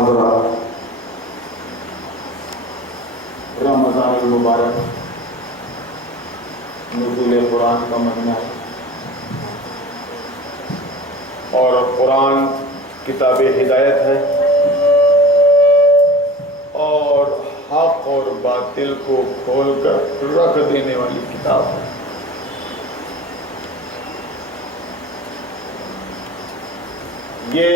حضرات، رمضان المبارک نزول قرآن کا مہینہ ہے اور قرآن کتاب ہدایت ہے اور حق اور باطل کو کھول کر رکھ دینے والی کتاب ہے۔ یہ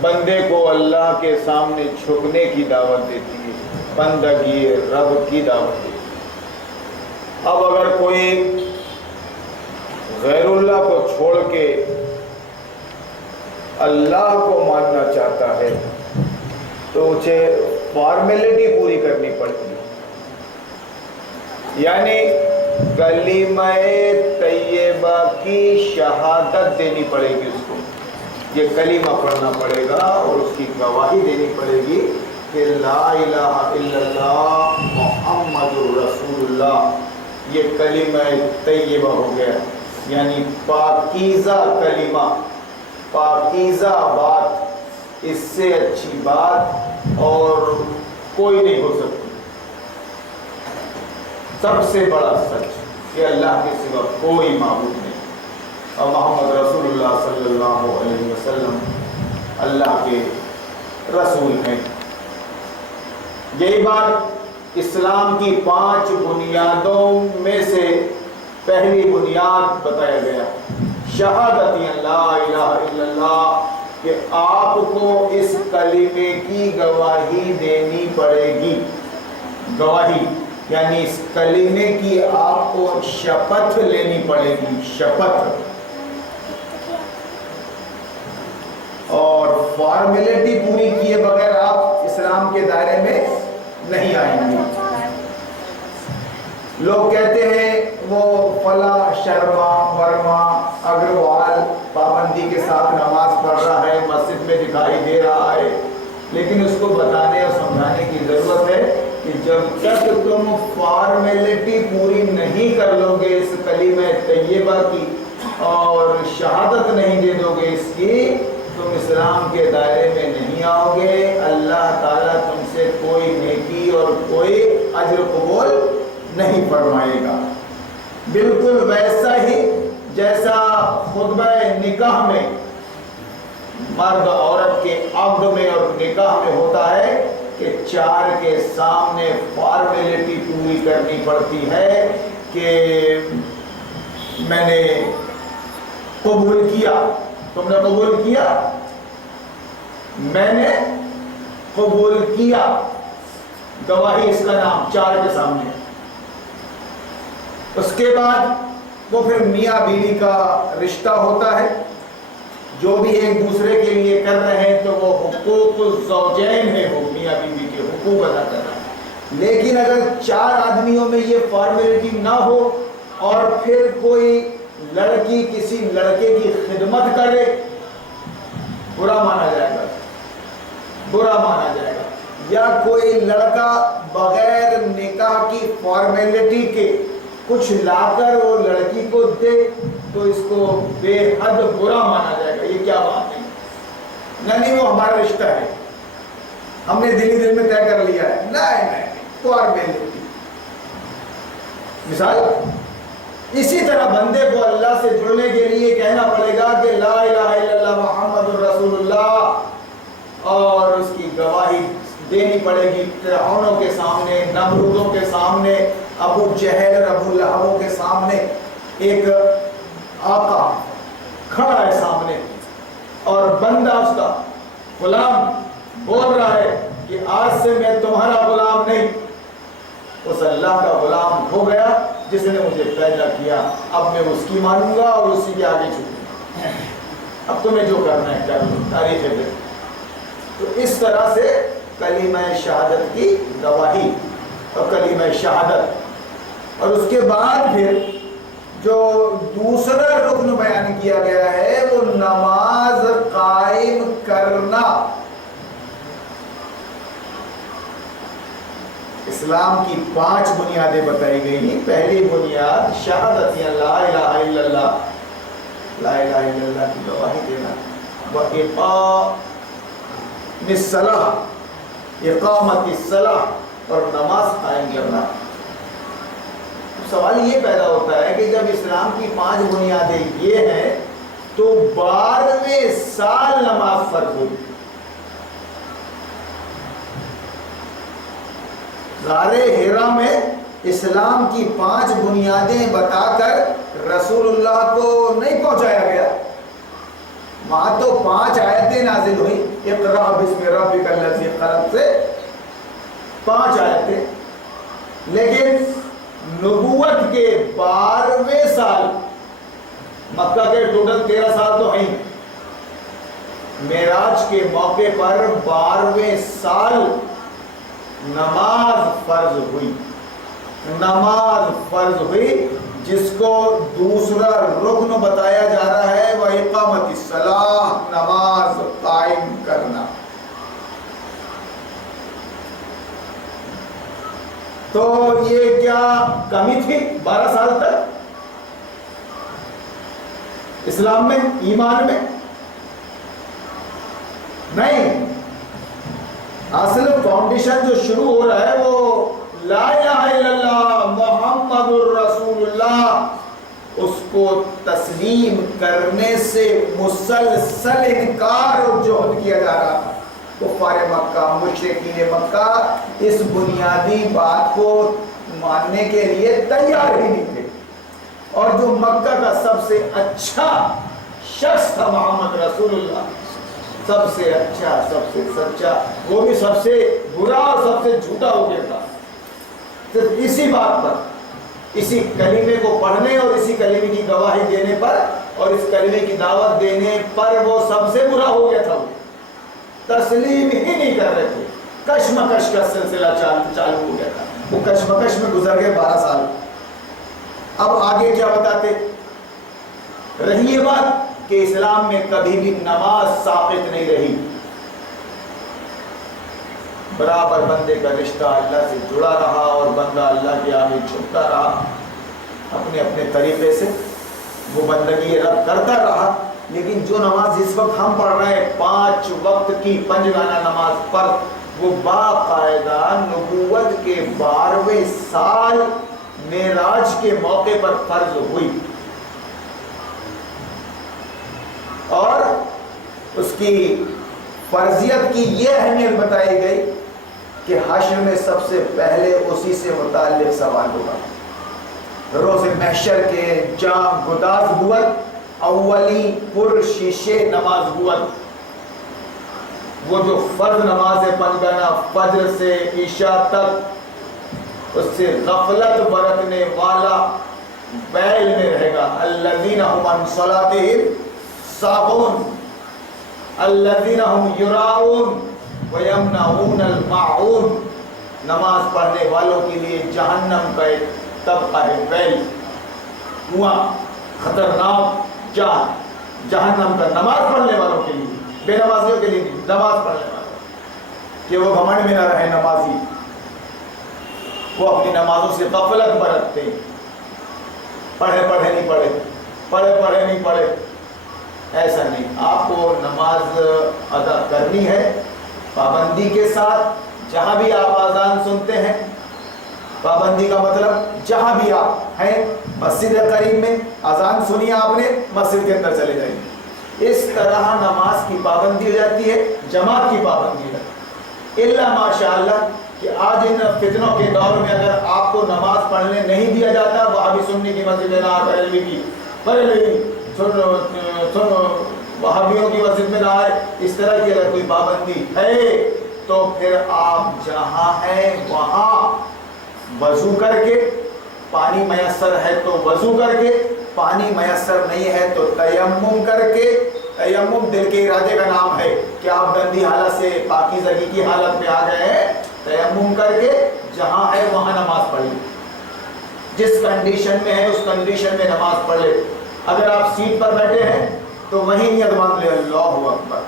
بندے کو اللہ کے سامنے جھکنے کی دعوت دیتی ہے، بندگی رب کی دعوت دیتی ہے۔ اب اگر کوئی غیر اللہ کو چھوڑ کے اللہ کو ماننا چاہتا ہے تو اسے فارمیلٹی پوری کرنی پڑتی ہے، یعنی کلمہ طیبہ کی شہادت دینی پڑے گی اس کو، یہ کلمہ پڑھنا پڑے گا اور اس کی گواہی دینی پڑے گی کہ لا الہ الا اللہ محمد رسول اللہ، یہ کلمہ طیبہ ہو گیا، یعنی پاکیزہ کلمہ، پاکیزہ بات، اس سے اچھی بات اور کوئی نہیں ہو سکتی۔ سب سے بڑا سچ کہ اللہ کے سوا کوئی معبود نہیں اور محمد رسول اللہ صلی اللہ علیہ وسلم اللہ کے رسول ہیں۔ یہی بات اسلام کی 5 بنیادوں میں سے پہلی بنیاد بتایا گیا، شہادت لا الہ الا اللہ، کہ آپ کو اس کلمے کی گواہی دینی پڑے گی۔ گواہی یعنی اس کلمے کی آپ کو شپث لینی پڑے گی، شپث، اور فارمیلٹی پوری کیے بغیر آپ اسلام کے دائرے میں نہیں آئیں گے۔ لوگ کہتے ہیں وہ فلاں شرما ورما اگروال پابندی کے ساتھ نماز پڑھ رہا ہے، مسجد میں دکھائی دے رہا ہے، لیکن اس کو بتانے اور سمجھانے کی ضرورت ہے کہ جب تک تم فارمیلٹی پوری نہیں کر لو گے اس کلمہ طیبہ کی اور شہادت نہیں دے دو گے اس کی، تم اسلام کے دائرے میں نہیں آؤ گے، اللہ تعالیٰ تم سے کوئی نیکی اور کوئی اجر قبول نہیں فرمائے گا۔ بالکل ویسا ہی جیسا خطبہ نکاح میں مرد عورت کے عقد میں اور نکاح میں ہوتا ہے کہ 4 کے سامنے فارمیلٹی پوری کرنی پڑتی ہے کہ میں نے قبول کیا، تم نے قبول کیا، میں نے قبول کیا، گواہی اس کا نام 4 کے سامنے۔ اس کے بعد وہ پھر میاں بیوی کا رشتہ ہوتا ہے، جو بھی ایک دوسرے کے لیے کر رہے ہیں تو وہ حقوق الزوجین ہے، وہ میاں بیوی کے حقوق ادا کر رہا ہے۔ لیکن اگر 4 آدمیوں میں یہ فارمیلٹی نہ ہو اور پھر کوئی لڑکی کسی لڑکے کی خدمت کرے، برا مانا جائے گا، برا مانا جائے گا۔ یا کوئی لڑکا بغیر نکاح کی فارمیلٹی کے کچھ لا کر وہ لڑکی کو دے تو اس کو بے حد برا مانا جائے گا۔ یہ کیا بات ہے؟ نہیں وہ ہمارا رشتہ ہے، ہم نے دل میں طے کر لیا ہے، نہیں فارمیلٹی۔ مثال اسی طرح بندے کو اللہ سے جڑنے کے لیے کہنا پڑے گا کہ لا الہ الا اللہ محمد رسول اللہ، اور اس کی گواہی دینی پڑے گی فرعونوں کے سامنے، نمرودوں کے سامنے، ابو جہل اور ابو لہبوں کے سامنے۔ ایک آقا کھڑا ہے سامنے اور بندہ اس کا غلام بول رہا ہے کہ آج سے میں تمہارا غلام نہیں، اس اللہ کا غلام ہو گیا جس نے مجھے پیدا کیا، اب میں اس کی مانوں گا اور اسی کے آگے جھکوں گا، اب تمہیں جو کرنا ہے کر لو، تاریخ ہے۔ تو اس طرح سے کلمہ شہادت کی گواہی اور کلمہ شہادت، اور اس کے بعد پھر جو دوسرا رکن بیان کیا گیا ہے وہ نماز قائم کرنا۔ اسلام کی 5 بنیادیں بتائی گئی ہیں۔ پہلی بنیاد شہادت یا لا الہ الا اللہ، لا الہ الا اللہ کی گواہی دینا، وَإِقَامَةِ الصلاۃ، اقامت الصلاۃ، اور نماز قائم کرنا۔ سوال یہ پیدا ہوتا ہے کہ جب اسلام کی 5 بنیادیں یہ ہیں تو 12ویں سال نماز فرض ہوئی۔ غار حرا میں اسلام کی 5 بنیادیں بتا کر رسول اللہ کو نہیں پہنچایا گیا، وہاں تو 5 آیتیں نازل ہوئی، اقرأ بسم ربک الذی خلق سے 5 آیتیں، لیکن نبوت کے 12ویں سال، مکہ کے ٹوٹل 13 سال تو ہیں، معراج کے موقع پر 12ویں سال نماز فرض ہوئی۔ نماز فرض ہوئی جس کو دوسرا رکن بتایا جا رہا ہے وہ اقامت الصلاۃ، نماز قائم کرنا۔ تو یہ کیا کمی تھی 12 سال تک اسلام میں، ایمان میں؟ نہیں، اصل فاؤنڈیشن جو شروع ہو رہا ہے وہ لا الہ الا اللہ محمد الرسول اللہ، اس کو تسلیم کرنے سے مسلسل انکار اور جہد کیا جا رہا تھا۔ کفار مکہ، مشرکین مکہ اس بنیادی بات کو ماننے کے لیے تیار ہی نہیں تھے، اور جو مکہ کا سب سے اچھا شخص تھا محمد رسول اللہ، سب سے اچھا، سب سے سچا، وہ بھی سب سے برا اور سب سے جھوٹا ہو گیا تھا۔ صرف اسی بات پر، اسی کلمے کو پڑھنے اور اسی کلمے کی گواہی دینے پر اور اس کلمے کی دعوت دینے پر وہ سب سے برا ہو گیا تھا، وہ تسلیم ہی نہیں کر رہے تھے۔ کشمکش کا سلسلہ چالو ہو گیا تھا، وہ کشمکش میں گزر گئے 12 سال۔ اب آگے کیا بتاتے؟ رہی یہ بات کہ اسلام میں کبھی بھی نماز ثابت نہیں رہی، برابر بندے کا رشتہ اللہ سے جڑا رہا اور بندہ اللہ کے آگے جھکتا رہا، اپنے اپنے طریقے سے وہ بندگی رب کرتا رہا۔ لیکن جو نماز جس وقت ہم پڑھ رہے ہیں 5 وقت کی پنجگانہ نماز پر، وہ باقاعدہ نبوت کے 12ویں سال معراج کے موقع پر فرض ہوئی، اور اس کی فرضیت کی یہ اہمیت بتائی گئی کہ حشر میں سب سے پہلے اسی سے متعلق سوال ہوگا۔ روز محشر کے جام گداز ہوت، اولی پر شیشے نماز ہوت، وہ جو فرض نماز پنجگانہ فجر سے عشاء تک اس سے غفلت برتنے والا بیل میں رہے گا۔ الذین هم عن صلاتهم ساہون، الذین هم یراؤون ویمنعون الماعون، نماز پڑھنے والوں کے لیے جہنم کا ایک طبقہ ہے، بیل، کنواں، خطرناک جہنم کا، نماز پڑھنے والوں کے لیے، بے نمازیوں کے لیے نہیں، نماز پڑھنے والوں، کہ وہ گھمنڈ میں نہ رہے نمازی، وہ اپنی نمازوں سے غفلت برتتے ہیں، پڑھے نہیں پڑھے، پڑھے نہیں پڑھے، ایسا نہیں۔ آپ کو نماز ادا کرنی ہے پابندی کے ساتھ، جہاں بھی آپ اذان سنتے ہیں، پابندی کا مطلب جہاں بھی آپ ہیں، مسجد قریب میں اذان سنی آپ نے، مسجد کے اندر چلے جائیں، اس طرح نماز کی پابندی ہو جاتی ہے، جماعت کی پابندی ہے۔ الا ماشاءاللہ کہ آج ان فتنوں کے دور میں اگر آپ کو نماز پڑھنے نہیں دیا جاتا، وہابی سنی کی مسجد میں نہ بریلوی کی، بریلوی سنو وہابیوں کی مسجد میں نہ آئے، اس طرح کی اگر کوئی پابندی ہے تو پھر آپ جہاں ہیں وہاں وضو کر کے، پانی میسر ہے تو وضو کر کے، پانی میسر نہیں ہے تو تیمم کر کے، تیمم دل کے ارادے کا نام ہے کہ آپ گندی حالت سے پاکیزگی کی حالت میں آ گئے ہیں، تیمم کر کے جہاں ہے وہاں نماز پڑھ لیں، جس کنڈیشن میں ہے اس کنڈیشن میں نماز پڑھ لیں۔ اگر آپ سیٹ پر بیٹھے ہیں تو وہیں نیت مان لے، اللہ اکبر،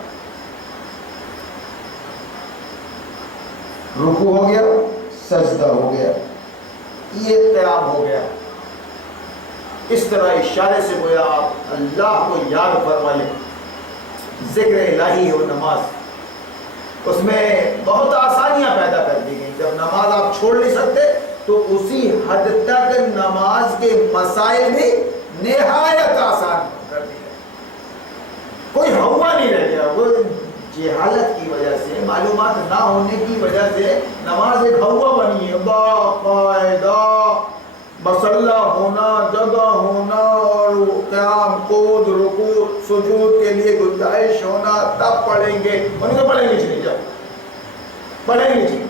رکوع ہو گیا، سجدہ ہو گیا، یہ قیام ہو گیا، اس طرح اشارے سے گویا آپ اللہ کو یاد فرما لیں، ذکر الہی ہو نماز، اس میں بہت آسانیاں پیدا کر دی گئی. جب نماز آپ چھوڑ نہیں سکتے تو اسی حد تک نماز کے مسائل بھی نہایت آسان کر دیا. کوئی ہوا نہیں رہ گیا. وہ جہالت کی وجہ سے، معلومات نہ ہونے کی وجہ سے نماز ایک ہوا بنی ہے. باقاعدہ مسلح ہونا، جگہ ہونا، اور قیام، قعود، رکوع، سجود کے لیے گنجائش ہونا، تب پڑھیں گے. انہیں تو پڑھیں گے چاہیے، جب پڑھیں گے چاہیے.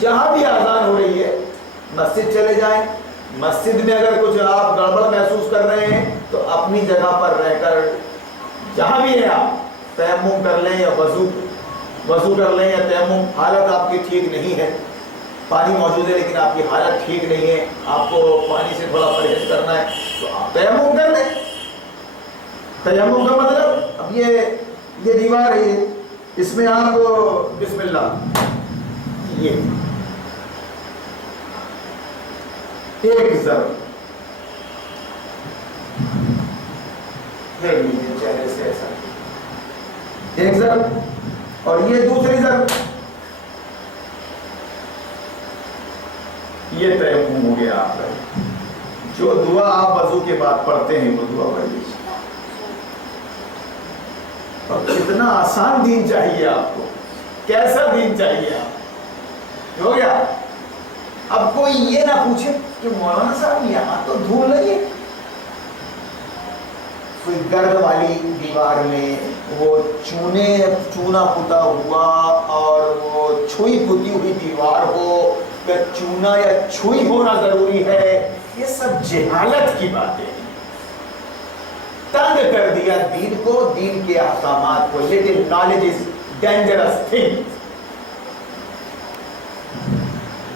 جہاں بھی آزان ہو رہی ہے مسجد چلے جائیں. مسجد میں اگر کچھ آپ گڑبڑ محسوس کر رہے ہیں تو اپنی جگہ پر رہ کر جہاں بھی ہیں آپ تیمم کر لیں یا وضو کر لیں یا تیمم. حالت آپ کی ٹھیک نہیں ہے، پانی موجود ہے لیکن آپ کی حالت ٹھیک نہیں ہے، آپ کو پانی سے تھوڑا پرہیز کرنا ہے تو آپ تیمم کر لیں. تیمم کا مطلب اب یہ دیوار ہے، اس میں آپ بسم اللہ، یہ ایک ضرب دیکھ لیجیے چہرے سے ایسا، ایک ضرب، اور یہ دوسری ضرب، یہ تیمم ہو گیا آپ کا. جو دعا آپ وضو کے بعد پڑھتے ہیں وہ دعا پڑھ لیجیے. اور کتنا آسان دین چاہیے آپ کو، کیسا دین چاہیے آپ. ہو گیا. اب کوئی یہ نہ پوچھے کہ مولانا صاحب یہاں تو دھول نہیں ہے. کوئی گرد والی دیوار میں وہ چونا پتا ہوا اور وہ چھوئی پتی ہوئی دیوار ہو، یا چونا یا چھوئی ہونا ضروری ہے. یہ سب جہالت کی باتیں ہیں. تنگ کر دیا دین کو، دین کے احکامات کو. لیکن نالج از ڈینجرس تھنگ.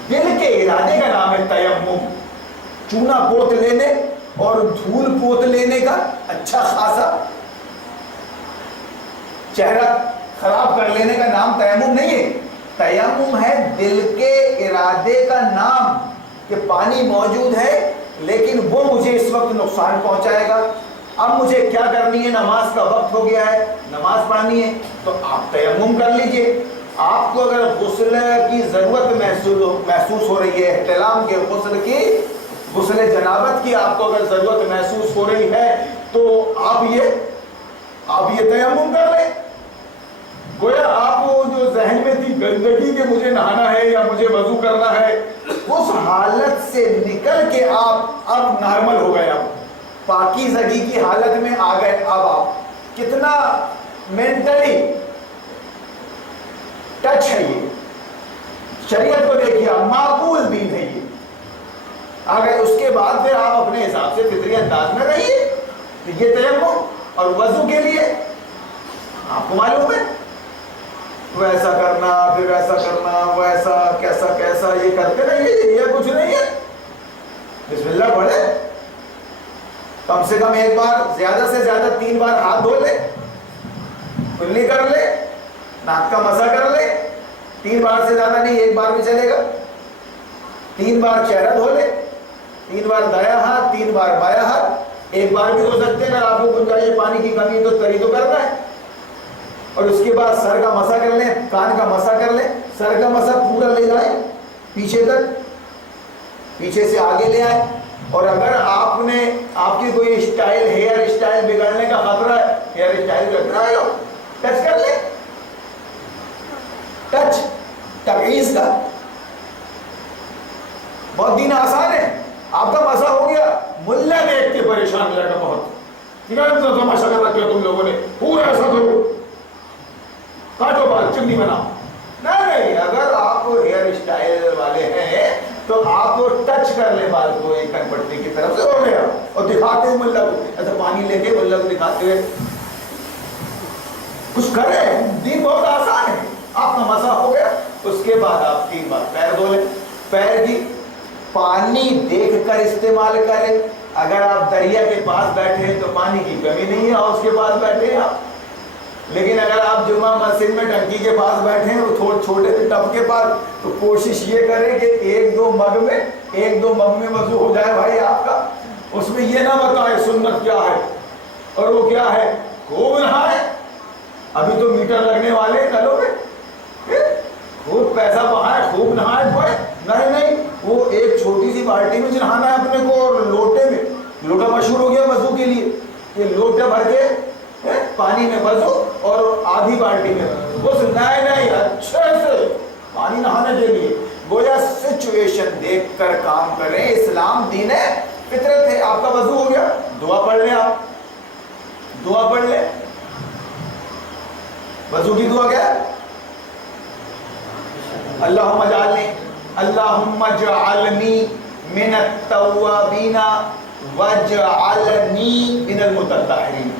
دل کے ارادے کا نام ہے تیمم. چونا پوت لینے اور دھول پوت لینے کا اچھا خاصا چہرہ خراب کر لینے کا نام تیمم نہیں ہے. تیمم ہے دل کے ارادے کا نام کہ پانی موجود ہے لیکن وہ مجھے اس وقت نقصان پہنچائے گا. اب مجھے کیا کرنی ہے؟ نماز کا وقت ہو گیا ہے، نماز پڑھنی ہے، تو آپ تیمم کر لیجئے. آپ کو اگر غسل کی ضرورت محسوس ہو رہی ہے، احتلام کے غسل کی، غسل جنابت کی آپ کو اگر ضرورت محسوس ہو رہی ہے تو آپ یہ تیمم کر لیں. گویا آپ کو جو ذہن میں تھی گندگی کہ مجھے نہانا ہے یا مجھے وضو کرنا ہے، اس حالت سے نکل کے آپ اب نارمل ہو گئے، اب پاکیزگی کی حالت میں آ گئے. اب آپ کتنا مینٹلی ٹچ ہے یہ شریعت کو دیکھیے، معقول دین ہے یہ. اگر اس کے بعد پھر آپ اپنے حساب سے فطری انداز میں رہیے. یہ تیمم اور وضو کے لیے آپ کو معلوم ہے ویسا کرنا، پھر ویسا کرنا، ویسا کیسا یہ کرتے رہیے. یہ کچھ نہیں ہے. بسم اللہ پڑھے، کم سے کم ایک بار، زیادہ سے زیادہ 3 بار ہاتھ دھو لے، کلی کر لے، ناک کا مسا کر لے. 3 بار سے زیادہ نہیں، 1 بار بھی چلے گا. 3 بار چہرہ دھو لے، 3 بار دایا ہاتھ، 3 بار بایاں ہاتھ. 1 بار بھی دھو سکتے ہیں اگر آپ کو گنجائش پانی کی کمی تو تری تو کرنا ہے. اور اس کے بعد سر کا مسا کر لیں، کان کا مسا کر لیں. سر کا مسا پورا لے جائیں پیچھے تک، پیچھے سے آگے لے آئیں. اور اگر آپ کی کوئی اسٹائل، ہیئر اسٹائل بگڑنے کا خطرہ ہے، ہیئر اسٹائل رکھنا ہے، ٹچ کر لیں. ٹچ تمیز کا بہت دین آسان ہے. آپ کا مسا ہو گیا، ملا دیکھ کے پریشان لگا بہت، تماشا کر رکھا تم لوگوں نے، پورا ایسا کرو، کاٹو بال، چمنی بناؤ. نہیں، اگر آپ ہیئر اسٹائل والے ہیں تو آپ ٹچ کر لیں بال کو ایک کن پٹی کی طرف سے، ہو گیا. اور دکھاتے ہوئے ملا کو ایسا پانی لے کے ملا کو دکھاتے ہوئے کچھ کریں. دین بہت آسان ہے. آپ کا مسا ہو گیا، اس کے بعد آپ 3 بار پیر دھو لیں. پیر بھی پانی دیکھ کر استعمال کریں. اگر آپ دریا کے پاس بیٹھے ہیں تو پانی کی کمی نہیں ہے اور اس کے پاس بیٹھے ہیں آپ. لیکن اگر آپ جمعہ مسجد میں ٹنکی کے پاس بیٹھے ہیں، وہ تھوڑے چھوٹے سے ٹب کے پاس، تو کوشش یہ کریں کہ 1-2 مگ میں وضو ہو جائے بھائی آپ کا. اس میں یہ نہ بتائے سنت کیا ہے اور وہ کیا ہے. خوب نہائے، ابھی تو میٹر لگنے والے نلوں میں، خوب پیسہ بہائے، خوب نہائے دھوئے، نہیں، وہ ایک چھوٹی سی بالٹی میں نہانا ہے اپنے کو، اور لوٹے میں، لوٹا مشہور ہو گیا وضو کے لیے، یہ لوٹا بھر کے پانی میں وضو، اور آدھی بالٹی میں بس، نہیں اچھے سے پانی نہانے کے لیے۔ گویا سچویشن دیکھ کر کام کریں، اسلام دین فطرت ہے۔ آپ کا وضو ہو گیا، دعا پڑھ لیں، آپ دعا پڑھ لیں، وضو کی دعا کیا ہے؟ اللہم اجعلنی من التوابین واجعلنی من المتطہرین۔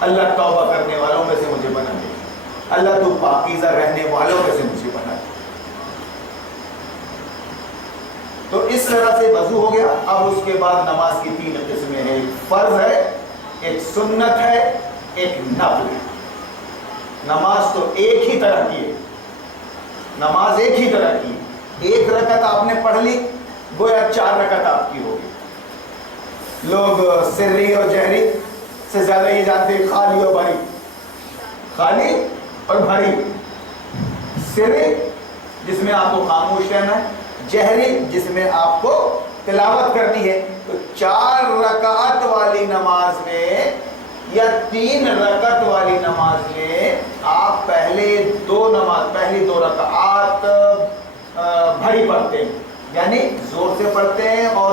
اللہ توبہ کرنے والوں میں سے مجھے بنا دے، اللہ تو پاکیزہ رہنے والوں میں سے مجھے بنا دے۔ تو اس طرح سے وضو ہو گیا۔ اب اس کے بعد نماز کی 3 قسمیں ہیں، ایک فرض ہے، ایک سنت ہے، ایک نفل ہے۔ نماز تو ایک ہی طرح کی ہے، نماز ایک ہی طرح کی ہے، ایک رکعت آپ نے پڑھ لی، گویا 4 رکعت آپ کی ہوگی۔ لوگ سری اور جہری سے زیادہ یہ جانتے ہیں خالی اور بھری، خالی اور بھری۔ سری جس میں آپ کو خاموش رہنا ہے، جہری جس میں آپ کو تلاوت کرنی ہے۔ تو 4 رکعت والی نماز میں یا 3 رکعت والی نماز میں آپ پہلی 2 رکعات بھری پڑھتے ہیں، یعنی زور سے پڑھتے ہیں، اور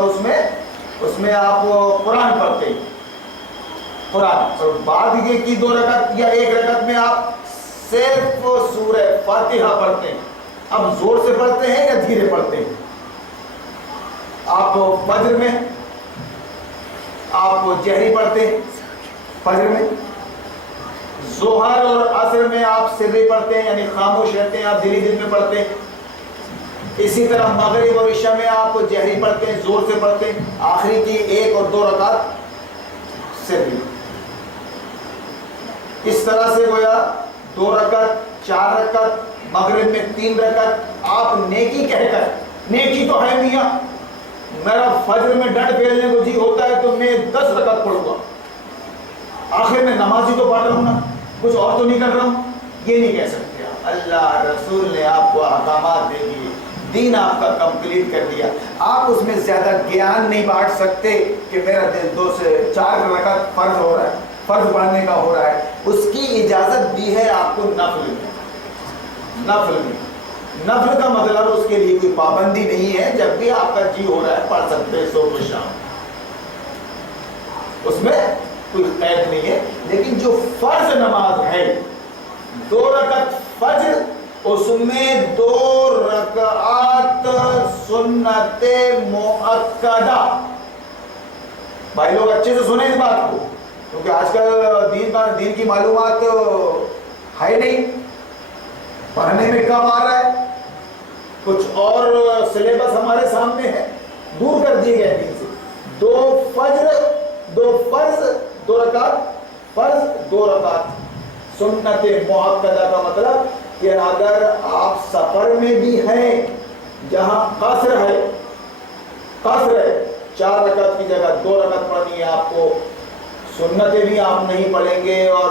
اس میں آپ قرآن پڑھتے ہیں، قرآن، اور بعد کی 2 رکعت یا 1 رکعت میں آپ صرف سورہ فاتحہ پڑھتے ہیں۔ اب زور سے پڑھتے ہیں یا دھیرے پڑھتے ہیں؟ آپ فجر میں آپ جہری پڑھتے ہیں، فجر میں، ظہر اور عصر میں آپ سری پڑھتے ہیں، یعنی خاموش رہتے ہیں، آپ دھیرے میں پڑھتے ہیں۔ اسی طرح مغرب اور عشاء میں آپ جہری پڑھتے ہیں، زور سے پڑھتے ہیں، آخری کی 1 اور 2 رکعت سری۔ اس طرح سے گویا 2 رکعت، 4 رکعت، مغرب میں 3 رکعت، آپ نیکی کہہ کر، نیکی تو ہے میاں، میرا فجر میں ڈنڈ پھیرنے کو جی ہوتا ہے تو میں 10 رکعت پڑھوں گا، آخر میں نماز ہی تو پڑھ رہا ہوں نا، کچھ اور تو نہیں کر رہا ہوں، یہ نہیں کہہ سکتے آپ۔ اللہ رسول نے آپ کو احکامات دے دیے، دین آپ کا کمپلیٹ کر دیا، آپ اس میں زیادہ گیان نہیں بانٹ سکتے کہ میرا دل 2 سے 4 رکعت فرض ہو رہا ہے، فرض پڑھنے کا ہو رہا ہے۔ اس کی اجازت دی ہے آپ کو نفل میں، نفل میں، نفل کا مطلب اس کے لیے کوئی پابندی نہیں ہے، جب بھی آپ کا جی ہو رہا ہے پڑھ سکتے ہیں صبح و شام، اس میں کوئی قید نہیں ہے۔ لیکن جو فرض نماز ہے 2 رکعت فجر، اس میں 2 رکعات سنت مؤکدہ۔ بھائی لوگ اچھے سے سنیں اس بات کو، کیونکہ آج کل دین کی معلومات ہے نہیں، پڑھنے میں کم آ رہا ہے، کچھ اور سلیبس ہمارے سامنے ہے، دور کر دیے گئے دین سے۔ 2 فجر، 2 فرض، 2 رکعت فرض، 2 رکعت سنت مؤکدہ کا مطلب کہ اگر آپ سفر میں بھی ہیں جہاں قصر ہے، 4 رکعت کی جگہ 2 رکعت پڑھنی ہے آپ کو، سنتیں بھی آپ نہیں پڑھیں گے اور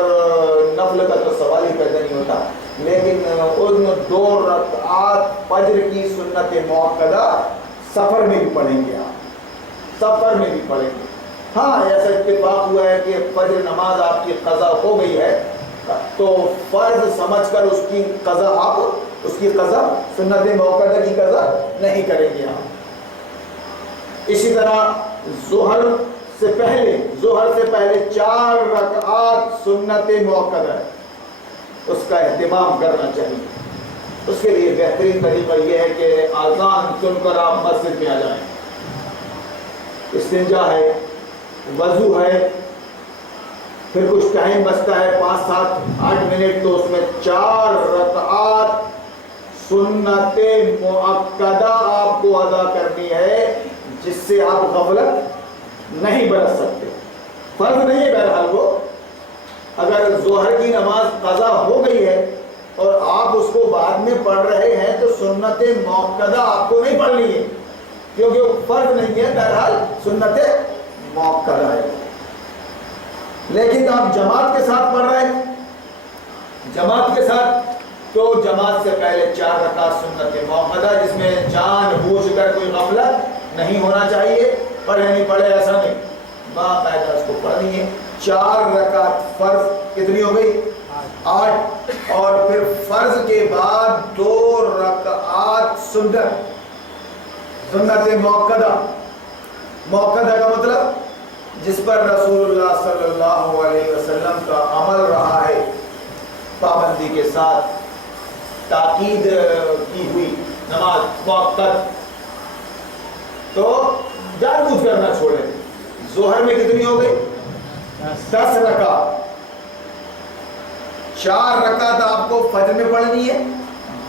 نفل کا تو سوال ہی پیدا نہیں ہوتا، لیکن ان 2 رکعات فجر کی سنت مؤکدہ سفر میں بھی پڑھیں گے، آپ سفر میں بھی پڑھیں گے۔ ہاں ایسا اتفاق ہوا ہے کہ فجر نماز آپ کی قضا ہو گئی ہے تو فرض سمجھ کر اس کی قضا سنت مؤکدہ کی قضا نہیں کریں گے آپ۔ اسی طرح ظہر سے پہلے 4 رکعات سنت مؤکدہ ہے، اس کا اہتمام کرنا چاہیے۔ اس کے لیے بہترین طریقہ یہ ہے کہ اذان سن کر آپ مسجد میں آ جائیں، استنجا ہے، وضو ہے، پھر کچھ ٹائم بچتا ہے 5 7 8 منٹ، تو اس میں 4 رکعات سنت مؤکدہ آپ کو ادا کرنی ہے، جس سے آپ غفلت نہیں برت سکتے۔ فرض نہیں ہے بہرحال وہ، اگر ظہر کی نماز قضا ہو گئی ہے اور آپ اس کو بعد میں پڑھ رہے ہیں تو سنت مؤکدہ آپ کو نہیں پڑھنی ہے، کیونکہ وہ فرض نہیں ہے، بہرحال سنت مؤکدہ ہے۔ لیکن آپ جماعت کے ساتھ پڑھ رہے ہیں، تو جماعت سے پہلے 4 رکعت سنت موقدہ، جس میں جان بوجھ کر کوئی غفلت نہیں ہونا چاہیے، پڑھے نہیں پڑھے ایسا نہیں، باقاعدہ اس کو پڑھنی ہے۔ 4 رکعت فرض کتنی ہو گئی؟ 8، اور پھر فرض کے بعد 2 رکعات سنت موقدہ۔ موقدہ کا مطلب جس پر رسول اللہ صلی اللہ علیہ وسلم کا عمل رہا ہے، پابندی کے ساتھ تاکید کی ہوئی نماز موقت، تو جان بوجھ کر نہ چھوڑے۔ ظہر میں کتنی ہو گئی؟ 10 رکعت۔ 4 رکعت آپ کو فجر میں پڑھنی ہے،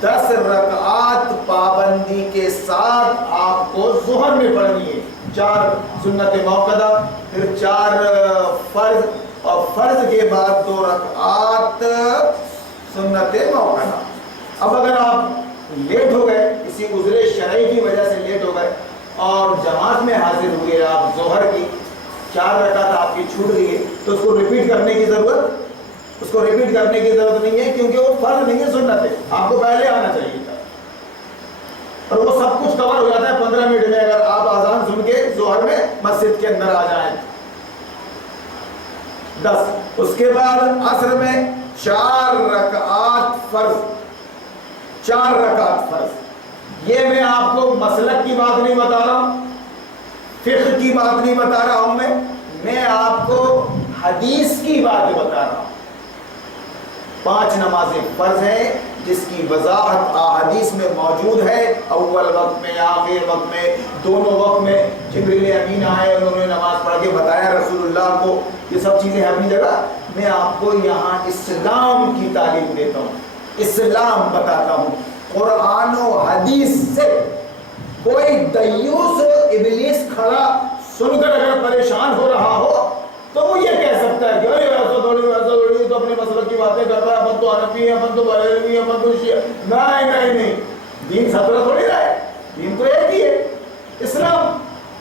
10 رکعت پابندی کے ساتھ آپ کو ظہر میں پڑھنی ہے۔ 4 سنت موقدہ، پھر 4 فرض، اور فرض کے بعد 2 رکعات سنت موقدہ۔ اب اگر آپ لیٹ ہو گئے، کسی عذر شرعی کی وجہ سے لیٹ ہو گئے اور جماعت میں حاضر ہوئے آپ، ظہر کی 4 رکعت آپ کی چھوٹ گئی ہے، تو اس کو ریپیٹ کرنے کی ضرورت نہیں ہے، کیونکہ وہ فرض نہیں ہے، سنت ہے، آپ کو پہلے آنا چاہیے تھا، اور وہ سب کچھ کور ہو جاتا ہے 15 منٹ میں اگر آپ اذان سن کے ظہر میں مسجد کے اندر آ جائیں۔ 10، اس کے بعد عصر میں 4 رکعات فرض۔ 4 رکعت فرض، یہ میں آپ کو مسلک کی بات نہیں بتا رہا ہوں، فقہ کی بات نہیں بتا رہا ہوں، میں آپ کو حدیث کی بات بتا رہا ہوں۔ 5 نمازیں فرض ہیں جس کی وضاحت احادیث میں موجود ہے، اول وقت میں، آخر وقت میں، دونوں وقت میں۔ جبریل امین آئے، انہوں نے نماز پڑھ کے بتایا رسول اللہ کو، یہ سب چیزیں ہیں اپنی جگہ۔ میں آپ کو یہاں اسلام کی تعلیم دیتا ہوں، اسلام بتاتا ہوں قرآن و حدیث سے۔ کوئی دیوس ابلیس کھڑا سن کر اگر پریشان ہو رہا ہو تو وہ یہ کہہ سکتا ہے کہ ارے ایسا تھوڑی تو اپنے مسلک کی باتیں کر رہا ہے، اپن تو حنفی ہیں، اپن تو بریلوی ہیں، اپن تو شیعہ۔ نہیں، دین 17 تھوڑی رہا ہے، دین تو ایک ہی ہے، اسلام،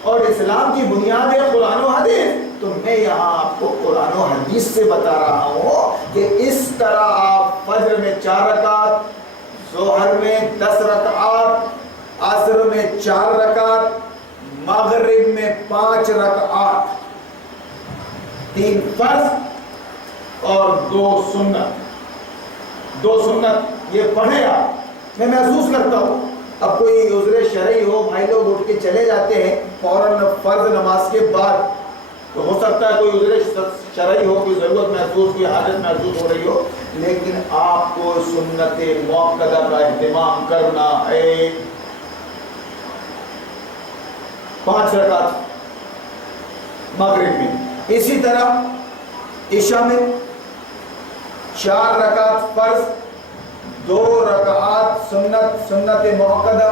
اور اسلام کی بنیاد ہے قرآن و حدیث۔ تو میں یہاں آپ کو قرآن و حدیث سے بتا رہا ہوں کہ اس طرح آپ فجر میں 4 رکعت، ظہر میں 10 رکعت، عصر میں 4 رکعت، مغرب میں 5 رکعت، 3 فرض اور 2 سنت۔ 2 سنت یہ پڑھے آپ۔ میں محسوس کرتا ہوں اب کوئی عذر شرعی ہو، بھائی لوگ اٹھ کے چلے جاتے ہیں فوراً فرض نماز کے بعد، تو ہو سکتا ہے کوئی عذر شرعی ہو، کوئی ضرورت محسوس، کوئی حاجت محسوس ہو رہی ہو، لیکن آپ کو سنت موقدہ کا اہتمام کرنا ہے۔ 5 رکعت مغرب میں، اسی طرح عشاء میں 4 رکعت فرض، 2 رکعات سنت موقدہ،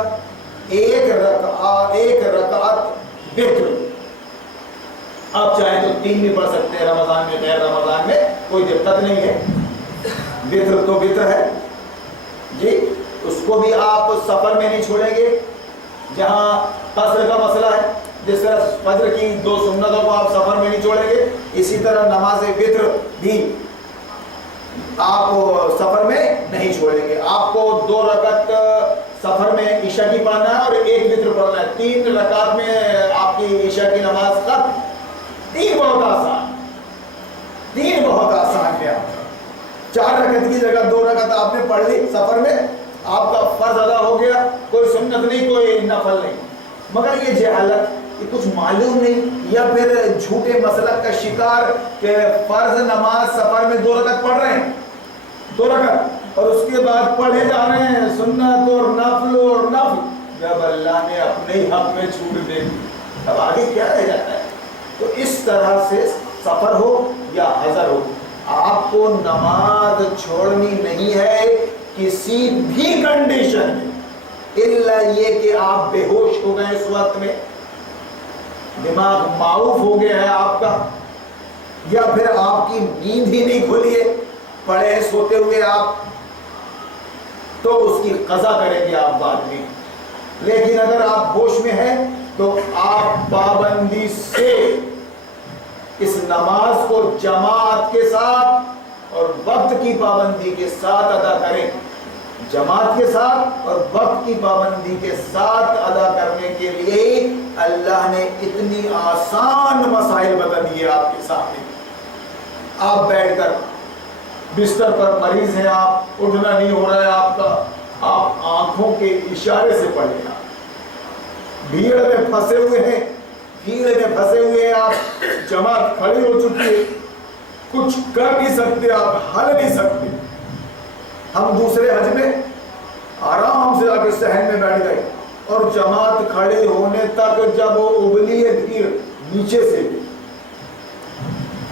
1 رکعت وتر۔ آپ چاہیں تو 3 بھی پڑھ سکتے ہیں، رمضان میں، غیر رمضان میں کوئی دقت نہیں ہے۔ وتر تو وتر ہے جی، اس کو بھی آپ سفر میں نہیں چھوڑیں گے، جہاں قصر کا مسئلہ ہے، جس طرح فجر کی 2 سنتوں کو آپ سفر میں نہیں چھوڑیں گے، اسی طرح نماز وتر بھی آپ سفر میں نہیں چھوڑیں گے۔ آپ کو 2 رکعت سفر میں عشاء کی پڑھنا ہے اور 1 وتر پڑھنا ہے، 3 رکعت میں آپ کی عشاء کی نماز ختم۔ 3 بہت آسان ہے۔ 4 رکعت کی جگہ 2 رکعت آپ نے پڑھ لی سفر میں، آپ کا فرض ادا ہو گیا، کوئی سنت نہیں، کوئی نفل نہیں۔ مگر یہ جہالت، یہ کچھ معلوم نہیں، یا پھر جھوٹے مسلک کا شکار کہ فرض نماز سفر میں 2 رکعت پڑھ رہے ہیں، 2 رکعت، اور اس کے بعد پڑھے جا رہے ہیں سنت اور نفل، جب اللہ نے اپنے ہی حق میں چھوٹ دے دی، اب آگے کیا رہ جاتا ہے؟ تو اس طرح سے سفر ہو یا حضر ہو، آپ کو نماز چھوڑنی نہیں ہے کسی بھی کنڈیشن میں، الا یہ کہ آپ بے ہوش ہو گئے، اس وقت میں دماغ معاف ہو گیا ہے آپ کا، یا پھر آپ کی نیند ہی نہیں کھلی ہے، پڑے سوتے ہوئے آپ، تو اس کی قضا کریں گے آپ بعد میں۔ لیکن اگر آپ ہوش میں ہیں تو آپ پابندی سے اس نماز کو جماعت کے ساتھ اور وقت کی پابندی کے ساتھ ادا کریں۔ جماعت کے ساتھ اور وقت کی پابندی کے ساتھ ادا کرنے کے لیے اللہ نے اتنی آسان مسائل بتا دیے آپ کے سامنے. آپ بیٹھ کر بستر پر مریض ہیں, آپ اٹھنا نہیں ہو رہا ہے آپ کا, آپ آنکھوں کے اشارے سے پڑھ لیں. بھیڑ میں پھنسے ہوئے ہیں آپ, جماعت کھڑی ہو چکی ہے, کچھ کر نہیں سکتے آپ, ہل نہیں سکتے. ہم دوسرے حج میں آرام سے آ کے صحن میں بیٹھ گئے اور جماعت کھڑے ہونے تک جب وہ ابلی ہے بھیڑ نیچے سے,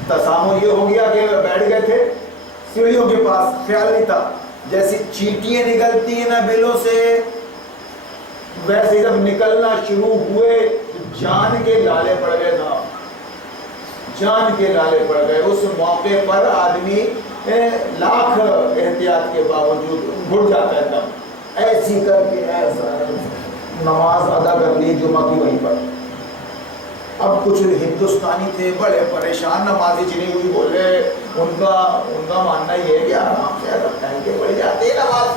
تسامر یہ ہو گیا کہ بیٹھ گئے تھے سیڑھیوں کے پاس, خیال نہیں تھا. جیسی چیٹیاں نکلتی ہیں نا بلوں سے, ویسے جب نکلنا شروع ہوئے جان کے لالے پڑ گئے تھا, جان کے لالے پڑ گئے. اس موقع پر آدمی لاکھ احتیاط کے باوجود گھٹ جاتا ہے دم, ایسی کر کے ایسا نماز ادا کر لی جمعہ کی وہیں پر. اب کچھ ہندوستانی تھے بڑے پریشان, نمازی چنی ہوئی, بولے ان کا ماننا یہ ہے کہ آرام سے ایسا ٹھہر کے پڑھی جاتی ہے نماز,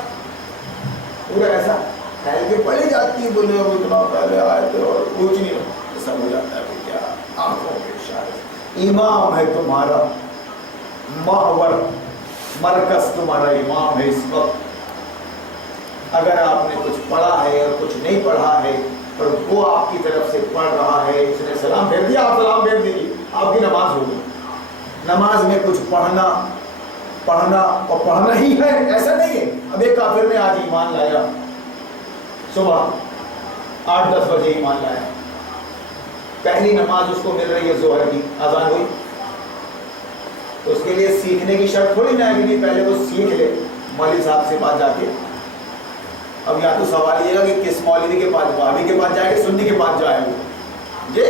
پورا ایسا ٹھہر کے پڑھی جاتی ہے. بولے اب اتنا پہلے آئے تھے اور کچھ نہیں سب ہو جاتا ہے کیا آنکھوں کے اشارے. امام ہے تمہارا محور, مرکز تمہارا امام ہے اس وقت. اگر آپ نے کچھ پڑھا ہے اور کچھ نہیں پڑھا ہے اور وہ آپ کی طرف سے پڑھ رہا ہے, اس نے سلام پھیر دیا, آپ سلام پھیر دیجیے, آپ کی نماز ہوگی. نماز میں کچھ پڑھنا اور پڑھنا ہی ہے ایسا نہیں ہے. اب ایک کافر نے آج ایمان لایا, صبح 8-10 بجے ایمان لایا, پہلی نماز اس کو مل رہی ہے ظہر کی, اذان ہوئی, تو اس کے لیے سیکھنے کی شرط تھوڑی نہ ہے کہ نہیں پہلے وہ سیکھ لے مولوی صاحب سے پاس جا کے. اب یہاں تو سوال یہ ہے کہ کس مولوی کے پاس, وہابی کے پاس جائے گا, سنی کے پاس جائے گا جی.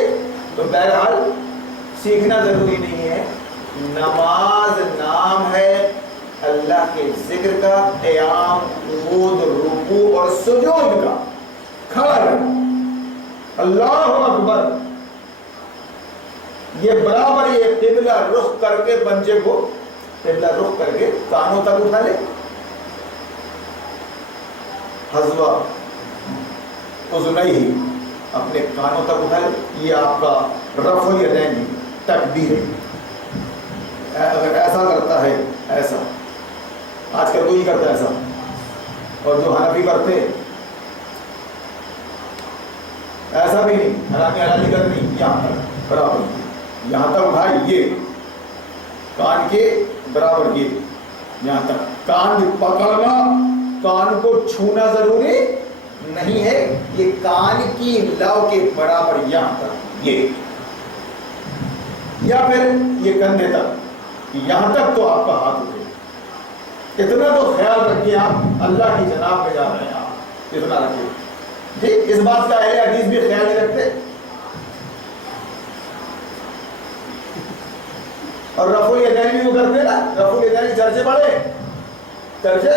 تو بہرحال سیکھنا ضروری نہیں ہے. نماز نام ہے اللہ کے ذکر کا, قیام, قعود, رکوع اور سجود کا, کھڑا رہنا, اللہ اکبر, یہ برابر یہ قبلہ رخ کر کے پنجے کو قبلہ رخ کر کے کانوں تک اٹھا لے, حذوا اذنیہ اپنے کانوں تک اٹھا لے. یہ آپ کا رفع الیدین تکبیر ہے. اگر ایسا کرتا ہے, ایسا آج کل کوئی کرتا ہے ایسا, اور جو حنفی کرتے ایسا بھی نہیں, حرامی کرنی, یہاں تک برابر, یہاں تک اٹھائی, یہ کان کے برابر, یہ یہاں تک. کان پکڑنا, کان کو چھونا ضروری نہیں ہے, یہ کان کی لو کے برابر یہاں تک, یہ یا پھر یہ کندھے تک, یہاں تک تو آپ کا ہاتھ اٹھے. اتنا تو خیال رکھیے, آپ اللہ کی جناب میں جا رہے ہیں, آپ اتنا رکھیے جی. اس بات کا اہل حدیث بھی خیال نہیں رکھتے. اور رفع الیدین بھی وہ کرتے نا, رفع الیدین چرچے پڑے, چرچے,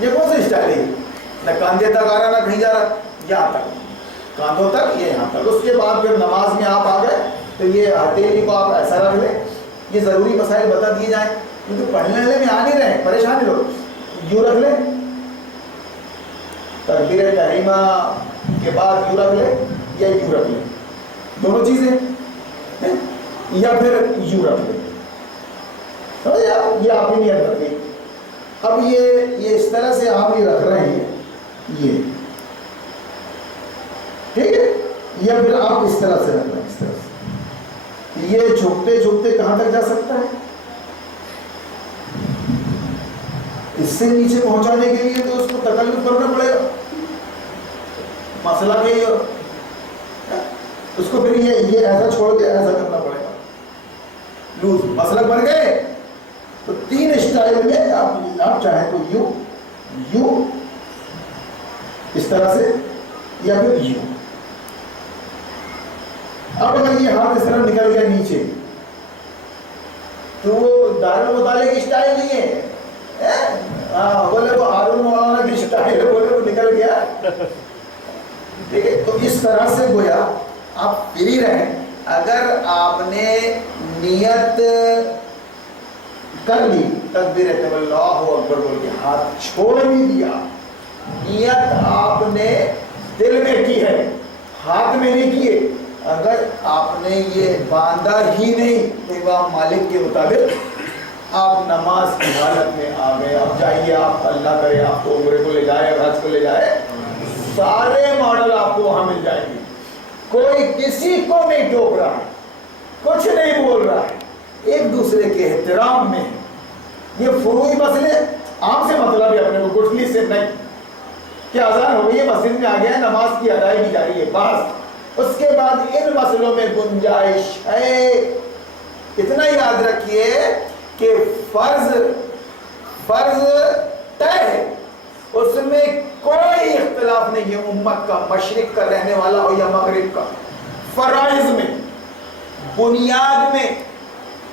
یہ کون سے اسٹائل ہے؟ نہ کاندھے تک آ رہا نہ کہیں جا رہا, یہاں تک, کاندھوں تک, یہ یہاں تک. اس کے بعد پھر نماز میں آپ آ گئے تو یہ ہتھیلی کو آپ ایسا رکھ لیں. یہ ضروری مسائل بتا دیے جائیں کیونکہ پڑھنے والے میں آ نہیں رہے, پریشان لوگ. یوں رکھ لیں, تکبیر تحریمہ کے بعد یوں رکھ لیں یا یوں رکھ لیں, دونوں چیزیں, یا پھر یوں رکھ لیں. یہ آپ ہی نیت رکھیں. اب یہ اس طرح سے آپ یہ رکھ رہے ہیں, یہ ٹھیک ہے, یا پھر آپ اس طرح سے رکھ رہے ہیں, اس طرح سے. یہ جھکتے جھکتے کہاں تک جا سکتا ہے؟ اس سے نیچے پہنچانے کے لیے تو اس کو تکلف کرنا پڑے گا. مسئلہ کہ اس کو پھر یہ ایسا چھوڑ کے ایسا کرنا پڑے گا, لوز. مسئلہ بن گئے تو 3 اسٹائل میں آپ چاہیں تو یوں اس طرح سے, یا پھر یوں. اب اگر یہ ہاتھ اس طرح نکل گیا نیچے تو وہ دارالمطالعہ کی اسٹائل نہیں ہے, بولے وہ ہارون مولانا کی اسٹائل ہے, بولے وہ نکل گیا. ٹھیک ہے, تو اس طرح سے گویا آپ فری رہیں. اگر آپ نے نیت کر لی تکبیر اللہ اکبر بول کے ہاتھ چھوڑ بھی دیا، نیت آپ نے دل میں کی ہے، ہاتھ میں نہیں کیے، اگر آپ نے یہ باندھا ہی نہیں تو امام مالک کے مطابق آپ نماز کی حالت میں آ گئے۔ اب جائیے آپ، اللہ کرے آپ کو عمرے کو لے جائے اور حج کو لے جائے، سارے ماڈل آپ کو وہاں مل جائیں گے، کوئی کسی کو نہیں ٹوک رہا ہے، کچھ نہیں بول رہا ہے، ایک دوسرے کے احترام میں۔ یہ فروعی مسئلے عام سے مطلب ہے اپنے کو گٹھلی سے نہیں کہ اذان ہو گئی ہے مسجد میں آ گیا نماز کی ادائیگی جاری ہے بس، اس کے بعد ان مسئلوں میں گنجائش ہے۔ اتنا یاد رکھیے کہ فرض طے ہے، اس میں کوئی اختلاف نہیں ہے امت کا، مشرق کا رہنے والا ہو یا مغرب کا، فرائض میں بنیاد میں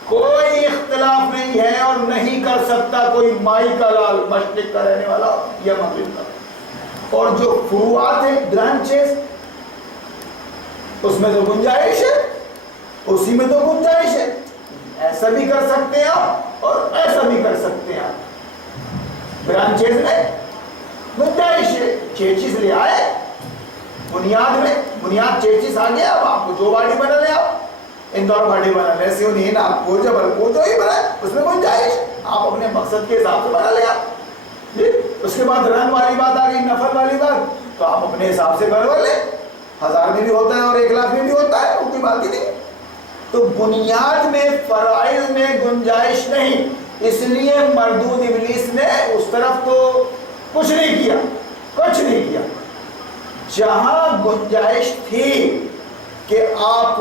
کوئی اختلاف نہیں ہے، اور نہیں کر سکتا کوئی مائی کا لال مشرق کا رہنے والا یا مغرب کا۔ اور جو فروعات ہیں برانچز، اس میں تو گنجائش ہے، اسی میں تو گنجائش ہے، ایسا بھی کر سکتے ہیں آپ اور ایسا بھی کر سکتے ہیں آپ، برانچز میں گنجائش ہے۔ 6 چیز لے آئے بنیاد میں، بنیاد 6 چیز آ گیا، اب آپ کو جو باڈی بنا لے، آپ اندور باڈی بنا لے، سیونین آپ کو جبل کو جو ہی بنائے، اس میں گنجائش آپ اپنے مقصد کے حساب سے بنا لے آپ۔ اس کے بعد رن والی بات آ گئی، نفل والی بات، تو آپ اپنے حساب سے بنوا لیں، 1000 میں بھی ہوتا ہے اور 1 لاکھ میں بھی ہوتا ہے، کوئی بات ہی نہیں۔ تو بنیاد میں فرائض میں گنجائش نہیں، اس لیے مردود ابلیس نے اس طرف تو کچھ نہیں کیا، کچھ نہیں کیا۔ جہاں گنجائش تھی کہ آپ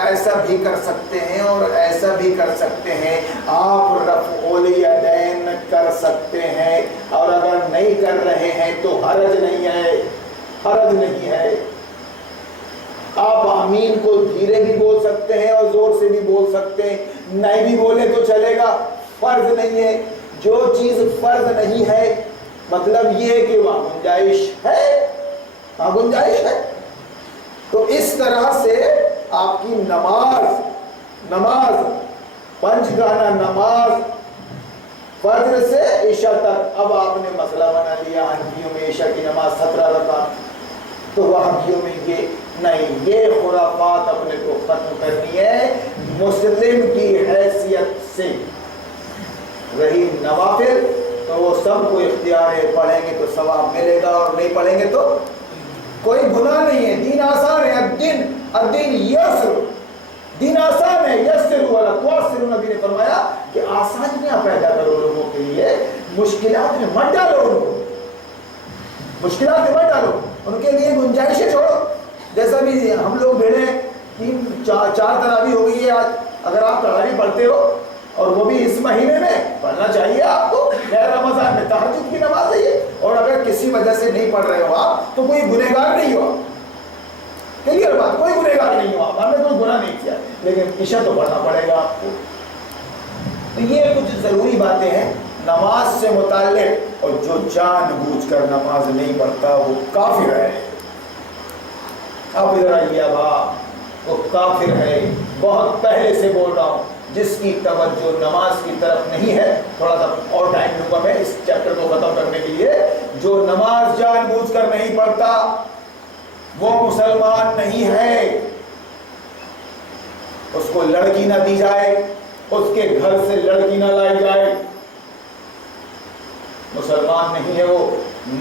ایسا بھی کر سکتے ہیں اور ایسا بھی کر سکتے ہیں، آپ رفع الیدین کر سکتے ہیں، اور اگر نہیں کر رہے ہیں تو حرج نہیں ہے، حرج نہیں ہے۔ آپ آمین کو دھیرے بھی بول سکتے ہیں اور زور سے بھی بول سکتے ہیں، نہیں بھی بولے تو چلے گا، فرض نہیں ہے۔ جو چیز فرض نہیں ہے مطلب یہ ہے کہ وہاں گنجائش ہے، وہاں گنجائش ہے۔ تو اس طرح سے آپ کی نماز 5 گانا نماز فجر سے عشاء تک، اب آپ نے مسئلہ بنا لیا حنفیوں میں عشاء کی نماز 17 رکعت، تو وہابیوں میں یہ نہیں، یہ خرافات اپنے کو ختم کرنی ہے۔ مسلم کی حیثیت سے رہی نوافل تو وہ سب کو اختیار ہے، پڑھیں گے تو ثواب ملے گا اور نہیں پڑھیں گے تو کوئی گناہ نہیں ہے۔ دین آسان ہے، الدین یسر، دین آسان ہے، یسر والا تعسر، نبی نے فرمایا کہ آسانیاں پیدا کرو لوگوں کے لیے، مشکلات میں مت ڈالو، ان کو مشکلات میں مت ڈالو، ان کے لیے گنجائشیں چھوڑو۔ جیسا بھی ہم لوگ بھیڑے 3-4 تراویح ہو گئی ہے آج، اگر آپ تراویح پڑھتے ہو اور وہ بھی اس مہینے میں پڑھنا چاہیے آپ کو، غیر رمضان میں تہجد کی نماز ہے یہ، اور اگر کسی وجہ سے نہیں پڑھ رہے ہو آپ تو کوئی گنہگار نہیں ہو، کلیئر بات، کوئی گنہگار نہیں ہو آپ، ہم نے کوئی گناہ نہیں کیا، لیکن عشاء تو پڑھنا پڑے گا آپ کو۔ تو یہ کچھ ضروری باتیں ہیں نماز سے متعلق، اور جو جان بوجھ کر نماز نہیں پڑھتا وہ کافر ہے۔ اب ادھر آئیے، اب وہ کافر ہے، بہت پہلے سے بول رہا ہوں، جس کی توجہ نماز کی طرف نہیں ہے، تھوڑا سا اور ٹائم لوں گا میں اس چیپٹر کو ختم کرنے کے لیے، جو نماز جان بوجھ کر نہیں پڑھتا وہ مسلمان نہیں ہے، اس کو لڑکی نہ دی جائے، اس کے گھر سے لڑکی نہ لائی جائے، مسلمان نہیں ہے وہ،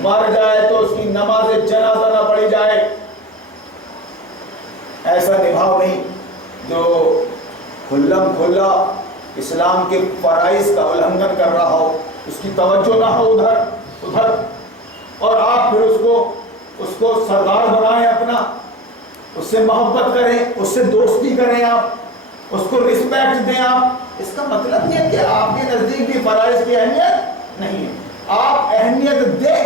مر جائے تو اس کی نماز جنازہ نہ پڑھی جائے، ایسا نبھاؤ نہیں جو کھلم کھلا اسلام کے فرائض کا النگھن کر رہا ہو، اس کی توجہ نہ ہو ادھر، اور آپ پھر اس کو سردار بنائیں اپنا، اس سے محبت کریں، اس سے دوستی کریں، آپ اس کو رسپیکٹ دیں۔ آپ اس کا مطلب یہ ہے کہ آپ کے نزدیک بھی فرائض کی اہمیت نہیں ہے، آپ اہمیت دیں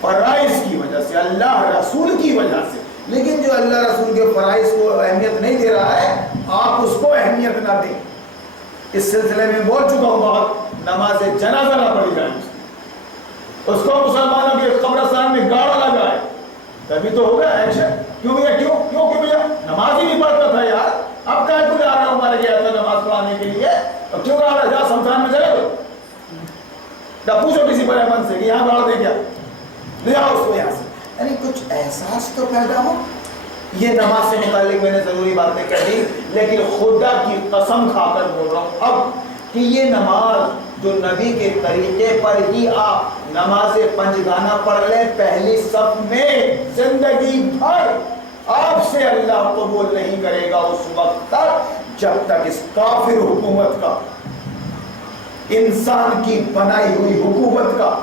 فرائض کی وجہ سے، اللہ رسول کی وجہ سے، لیکن جو اللہ رسول کے فرائض کو اہمیت نہیں دے رہا ہے آپ اس کو اہمیت نہ دیں۔ اس سلسلے میں بول چکا ہوں بہت، نماز جنازہ نہ پڑھی جائے، اس کو مسلمانوں کے قبرستان میں گاڑا لگائے، تبھی تو ہوگا ایکشن۔ کیوں بھیا، کیوں کہ بھیا نماز ہی نہیں پڑھتا تھا یار، اب کہاں کو جا رہا ہوں، مر گیا تھا نماز پڑھا بنانے کے لیے اور کیوں گاڑا جا شمشان میں چلے گا کیا پوچھو کسی بڑے من سے کہ یہاں گاڑ دے کیا لے آؤ اس کو یہاں سے یعنی کچھ احساس تو پیدا ہو. یہ نماز سے متعلق میں نے ضروری باتیں کہہ دی لیکن خدا کی قسم کھا کر بول رہا ہوں اب کہ یہ نماز جو نبی کے طریقے پر ہی آپ نماز پنجگانہ پڑھ لیں پہلی صف میں زندگی بھر آپ سے اللہ قبول نہیں کرے گا اس وقت تک جب تک اس کافر حکومت کا انسان کی بنائی ہوئی حکومت کا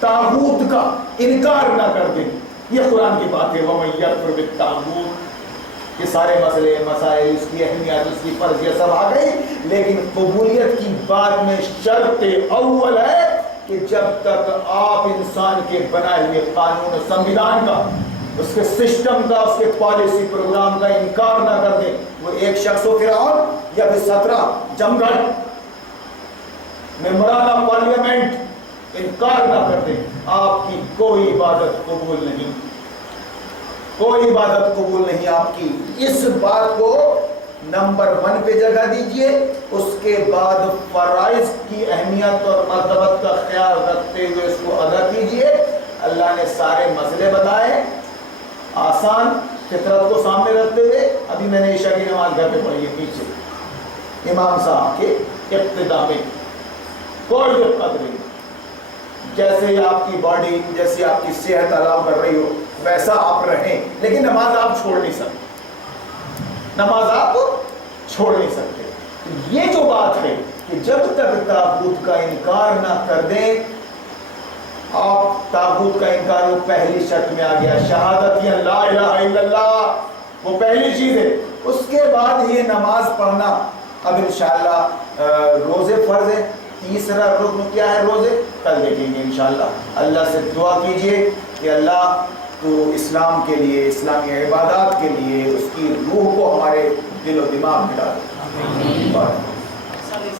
طاغوت کا انکار نہ کر دیں. یہ قرآن کی بات ہے وَمَن يَكْفُرْ بِالطَّاغُوتِ یہ سارے مسئلے مسائل اس کی اہمیت اس کی فرضیت سب آ گئی لیکن قبولیت کی بات میں شرط اول ہے کہ جب تک آپ انسان کے بنائے ہوئے قانون و سنویدھان کا اس کے سسٹم کا اس کے پالیسی پروگرام کا انکار نہ کر دیں. وہ ایک شخص ہو فرعون یا پھر 17 جمگڑ ممبران پارلیمنٹ انکار نہ کر دیں آپ کی کوئی عبادت قبول نہیں کوئی عبادت قبول نہیں آپ کی. اس بات کو نمبر 1 پہ جگہ دیجئے. اس کے بعد فرائض کی اہمیت اور مرتبت کا خیال رکھتے ہوئے اس کو ادا کیجئے. اللہ نے سارے مسئلے بتائے آسان فطرت کو سامنے رکھتے ہوئے. ابھی میں نے عشاء کی نماز گھر پہ پڑھی ہے پیچھے امام صاحب کے ابتدا میں کوئی دقت نہیں جیسے آپ کی باڈی جیسی آپ کی صحت الاؤ کر رہی ہو ویسا آپ رہیں لیکن نماز آپ چھوڑ نہیں سکتے نماز آپ چھوڑ نہیں سکتے. یہ جو بات ہے کہ جب تک طاغوت کا انکار نہ کر دیں آپ طاغوت کا انکار وہ پہلی شرط میں آ گیا شہادت یا لا الہ الا اللہ وہ پہلی چیز ہے. اس کے بعد یہ نماز پڑھنا اب انشاءاللہ روزے فرض ہے. تیسرا رکن کیا ہے روزے کل دیکھیں گے انشاءاللہ. اللہ سے دعا کیجئے کہ اللہ تو اسلام کے لیے اسلامی عبادات کے لیے اس کی روح کو ہمارے دل و دماغ میں ڈال.